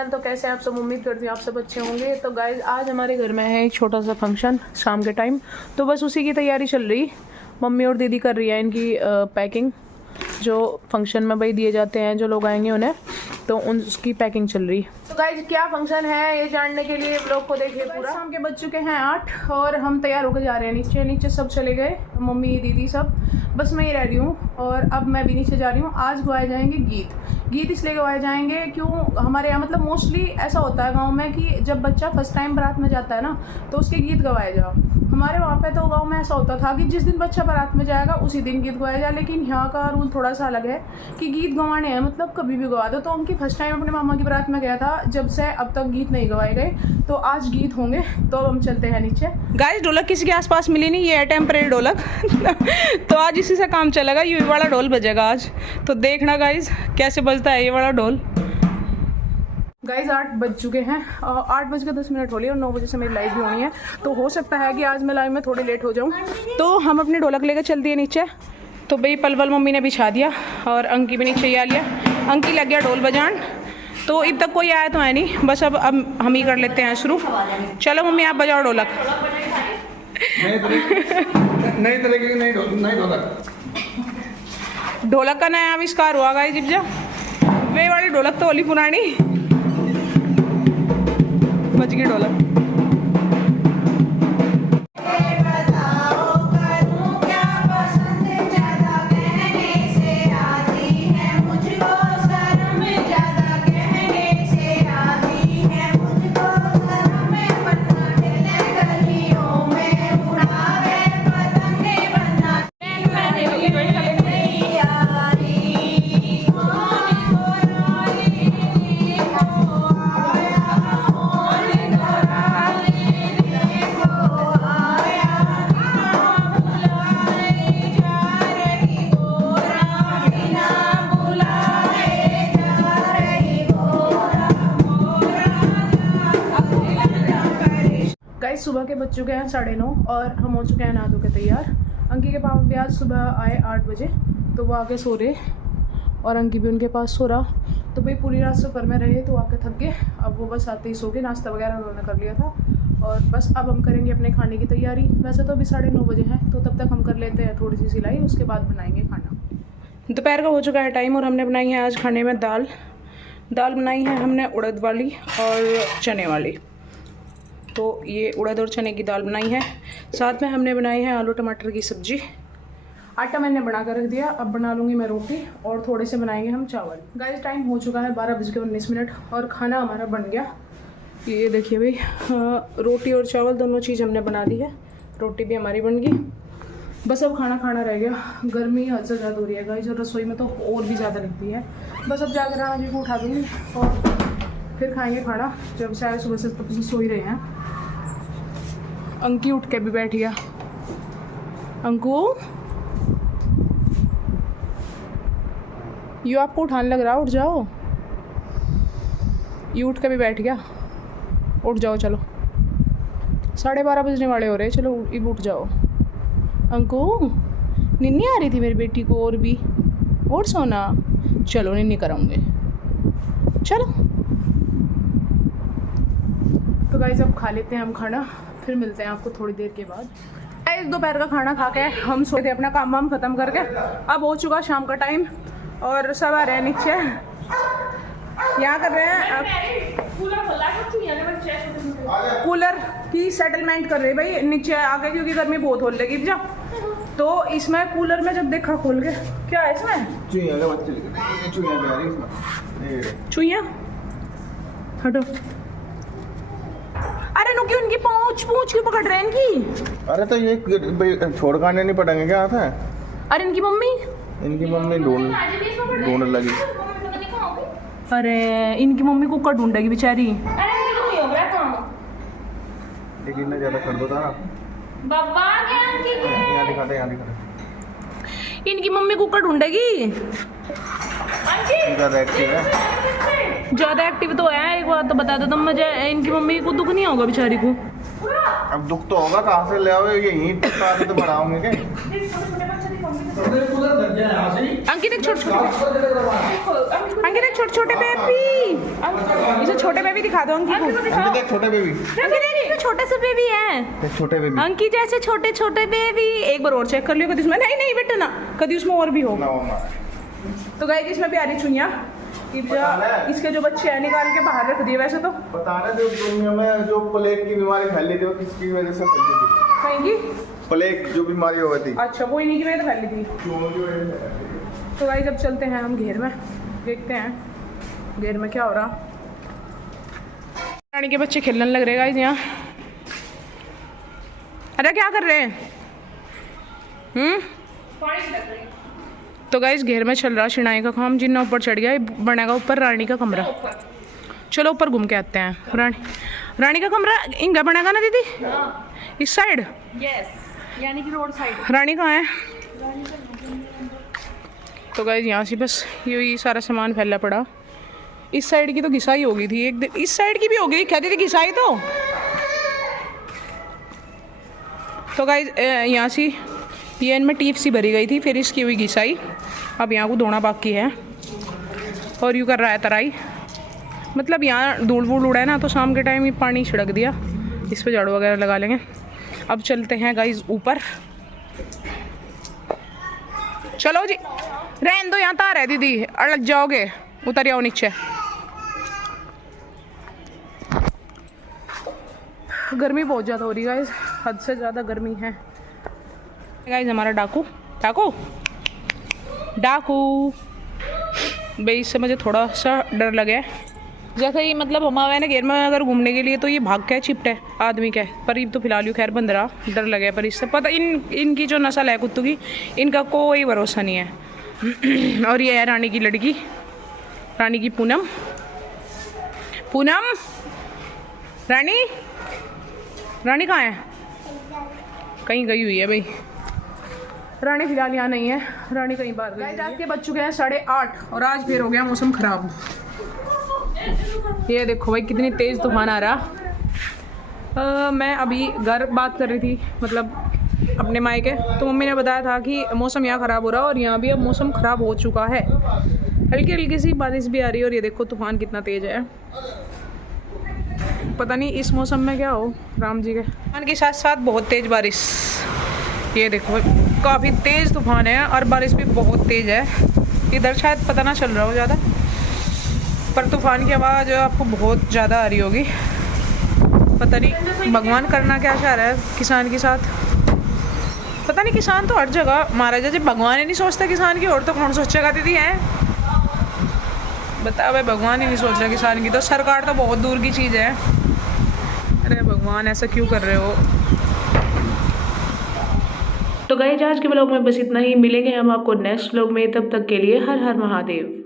Channel. तो कैसे आप सब, उम्मीद करती हूँ आप सब अच्छे होंगे। तो गाइज आज हमारे घर में है एक छोटा सा फंक्शन शाम के टाइम, तो बस उसी की तैयारी चल रही। मम्मी और दीदी कर रही है इनकी पैकिंग, जो फंक्शन में भाई दिए जाते हैं जो लोग आएंगे उन्हें, तो उसकी पैकिंग चल रही। तो गाइज क्या फंक्शन है ये जानने के लिए ब्लॉग को देखिए पूरा। शाम के बज चुके हैं 8 और हम तैयार होकर जा रहे हैं नीचे। नीचे सब चले गए, मम्मी दीदी सब, बस मैं ही रह रही हूँ और अब मैं भी नीचे जा रही हूँ। आज गवाए जाएंगे गीत इसलिए गवाए जाएंगे क्यों, हमारे यहाँ मतलब मोस्टली ऐसा होता है गांव में कि जब बच्चा फर्स्ट टाइम बारात में जाता है ना तो उसके गीत गवाए जाओ। हमारे वहाँ पे तो गांव में ऐसा होता था कि जिस दिन बच्चा बारात में जाएगा उसी दिन गीत गवाया जाए, लेकिन यहाँ का रूल थोड़ा सा अलग है कि गीत गवाने हैं मतलब कभी भी गवा दो। तो उनकी फर्स्ट टाइम अपने मामा की बारात में गया था, जब से अब तक गीत नहीं गवाए गए, तो आज गीत होंगे। तो अब हम चलते हैं नीचे। गाइस ढोलक किसी के आसपास मिली नहीं, ये है टेम्परेरी ढोलक तो आज इसी से काम चलेगा, ये वाला ढोल बजेगा आज। तो देखना गाइस कैसे बजता है ये वाला ढोल। गाइस 8 बज चुके हैं, 8:10 हो रही है और 9 बजे से मेरी लाइव भी होनी है, तो हो सकता है कि आज मैं लाइव में थोड़ी लेट हो जाऊं। तो हम अपने ढोलक लेकर चल दिए नीचे। तो भाई पलवल मम्मी ने बिछा दिया और अंकी भी नीचे आ लिया। अंकी लग गया ढोल बजान। तो अब तक कोई आया तो है नहीं, बस अब हम ही कर लेते हैं शुरू। चलो मम्मी आप बजाओ ढोलक। ढोलक का नया आविष्कार हुआ गाइस जिब्जा, वे वाली ढोलक तो होली पुरानी। बज गई ढोलक। सुबह के बज चुके हैं 9:30 और हम हो चुके हैं नहा धो के तैयार। अंकी के पापा भी आज सुबह आए 8 बजे, तो वो आके सो रहे और अंकी भी उनके पास सो रहा। तो भाई पूरी रात सफ़र में रहे तो आके थक गए, अब वो बस आते ही सो गए। नाश्ता वगैरह उन्होंने कर लिया था और बस अब हम करेंगे अपने खाने की तैयारी। वैसे तो अभी 9:30 बजे हैं, तो तब तक हम कर लेते हैं थोड़ी सी सिलाई, उसके बाद बनाएंगे खाना। दोपहर का हो चुका है टाइम और हमने बनाई है आज खाने में दाल बनाई है हमने उड़द वाली और चने वाली। तो ये उड़द और चने की दाल बनाई है, साथ में हमने बनाई है आलू टमाटर की सब्जी। आटा मैंने बना कर रख दिया, अब बना लूँगी मैं रोटी और थोड़े से बनाएंगे हम चावल। गाइस टाइम हो चुका है 12:19 और खाना हमारा बन गया। ये देखिए भाई, रोटी और चावल दोनों चीज़ हमने बना ली है, रोटी भी हमारी बन गई। बस अब खाना रह गया। गर्मी हद से ज़्यादा हो रही है गाइस, और रसोई में तो और भी ज़्यादा लगती है। बस अब जाकर राणा जी को उठा दूँगी और फिर खाएंगे खाना, जब से आए सुबह से तब से सो ही रहे हैं। अंकी उठ के भी बैठ गया। अंकु यू आपको उठाने लग रहा, उठ जाओ। ये उठ के भी बैठ गया, उठ जाओ चलो, 12:30 बजने वाले हो रहे, चलो अब उठ जाओ। अंकु निन्नी आ रही थी मेरी बेटी को, और भी और सोना, चलो निन्नी कराऊंगे चलो। तो गाइस अब खा लेते हैं हम खाना, फिर मिलते हैं आपको थोड़ी देर के बाद। दोपहर का खाना खा के हम सोए थे, अपना काम वाम खत्म करके। अब हो चुका शाम का टाइम और सब आ रहे हैं नीचे, यहाँ कर रहे हैं कूलर की सेटलमेंट कर रहे हैं भाई नीचे आके, क्योंकि गर्मी बहुत हो लगी जा। तो इसमें कूलर में जब देखा खोल के, क्या है इसमें, चुईया हटो। अरे नुकी उनकी पूंछ क्यों पकड़ रहे हैं इनकी? अरे तो ये छोड़ काटने नहीं पड़ेंगे क्या हाथ है? अरे इनकी मम्मी ढूंढ लगी। अरे इनकी मम्मी कुकर ढूंढेगी बेचारी। लेकिन ज्यादा कर दो था बाबा, यहाँ दिखाते। इनकी मम्मी कुकर ढूंढेगी, ज्यादा एक्टिव तो है। एक बात तो बता दो तुम मुझे, इनकी मम्मी को दुख नहीं होगा बेचारी को? अब दुख तो होगा, कहाँ से ले आओ, यही तो बढ़ाओगे क्या? अंकित एक छोटे अंकित एक छोटे छोटे बेबी, इसे छोटे बेबी दिखा दो अंकित को। अंकित एक छोटे बेबी, अंकित छोटे से बेबी है, एक छोटे बेबी अंकित जैसे छोटे छोटे बेबी। एक बार और चेक कर लियो कभी उसमें, नहीं नहीं बेटा ना, कभी उसमें और भी हो। तो गाइस इसमें भी आ रही चुनिया, इसके जो बच्चे हैं निकाल के बाहर रख दिए। वैसे तो पता है जो दुनिया में जो प्लेग की बीमारी फैली थी वो किसकी वजह से फैली थी? कहेंगी प्लेग जो बीमारी हुई थी, अच्छा वो इन्हीं की वजह से फैली थी। तो गाइस अब चलते हैं हम घेर में, देखते हैं घेर में क्या हो रहा। रानी के बच्चे खेलने लग रहे गाइस यहाँ। अरे क्या कर रहे हैं? तो गाइस घेर में चल रहा शिनाई का काम। जिन्ना ऊपर चढ़ गया, बनेगा ऊपर रानी का कमरा। चलो ऊपर घूम के आते हैं। रानी का कमरा इनका बनेगा ना दीदी? इस साइड? यस, यानी कि रोड साइड। रानी कहाँ है? तो गाइस यहाँ से बस यही सारा सामान फैला पड़ा। इस साइड की तो घिसाई हो गई थी एक दिन, इस साइड की भी हो गई, कहती थी घिसाई तो गाइस यहाँ से ये इनमें टीप सी भरी गई थी, फिर इसकी हुई घिसाई। अब यहाँ को धोना बाकी है और यूँ कर रहा है तराई। मतलब यहाँ धूल वूल उड़ा है ना, तो शाम के टाइम ही पानी छिड़क दिया, इस पे झाड़ू वगैरह लगा लेंगे। अब चलते हैं गाइस ऊपर। चलो जी, रहने दो, यहाँ तार है दीदी, अड़क जाओगे, उतर जाओ नीचे। गर्मी बहुत ज़्यादा हो रही है गाइस, हद से ज़्यादा गर्मी है गाइस। हमारा डाकू भाई, इससे मुझे थोड़ा सा डर लगा है। जैसे ही मतलब हम आए ना घेर में अगर घूमने के लिए, तो ये भाग के चिपटे आदमी के, पर ये तो फिलहाल खैर बंद रहा, डर लगे। पर इससे पता इनकी जो नस्ल है कुत्तों की, इनका कोई भरोसा नहीं है। और ये है रानी की लड़की, रानी की पूनम। रानी कहाँ है? कहीं गई हुई है भाई। रानी फिलहाल यहाँ नहीं है, रानी कहीं बाहर गई। रात के बज चुके हैं 8:30 और आज फिर हो गया मौसम खराब। ये देखो भाई कितनी तेज़ तूफान आ रहा। मैं अभी घर बात कर रही थी, मतलब अपने मायके, तो मम्मी ने बताया था कि मौसम यहाँ ख़राब हो रहा है और यहाँ भी अब मौसम ख़राब हो चुका है। हल्की हल्की सी बारिश भी आ रही है और ये देखो तूफान कितना तेज़ है। पता नहीं इस मौसम में क्या हो राम जी के। तूफान के साथ साथ बहुत तेज़ बारिश, ये देखो काफ़ी तेज़ तूफान है और बारिश भी बहुत तेज़ है। इधर शायद पता ना चल रहा हो ज़्यादा, पर तूफान की आवाज़ आपको बहुत ज़्यादा आ रही होगी। पता नहीं भगवान करना क्या चाह रहा है किसान के साथ। पता नहीं, किसान तो हर जगह मारा जाए, जब भगवान ही नहीं सोचता किसान की, और तो कौन सोचेगा दीदी है? बता भाई, भगवान ही नहीं सोच रहा किसान की, तो सरकार तो बहुत दूर की चीज़ है। अरे भगवान ऐसा क्यों कर रहे हो? तो गाइस आज के ब्लॉग में बस इतना ही। मिलेंगे हम आपको नेक्स्ट ब्लॉग में, तब तक के लिए हर हर महादेव।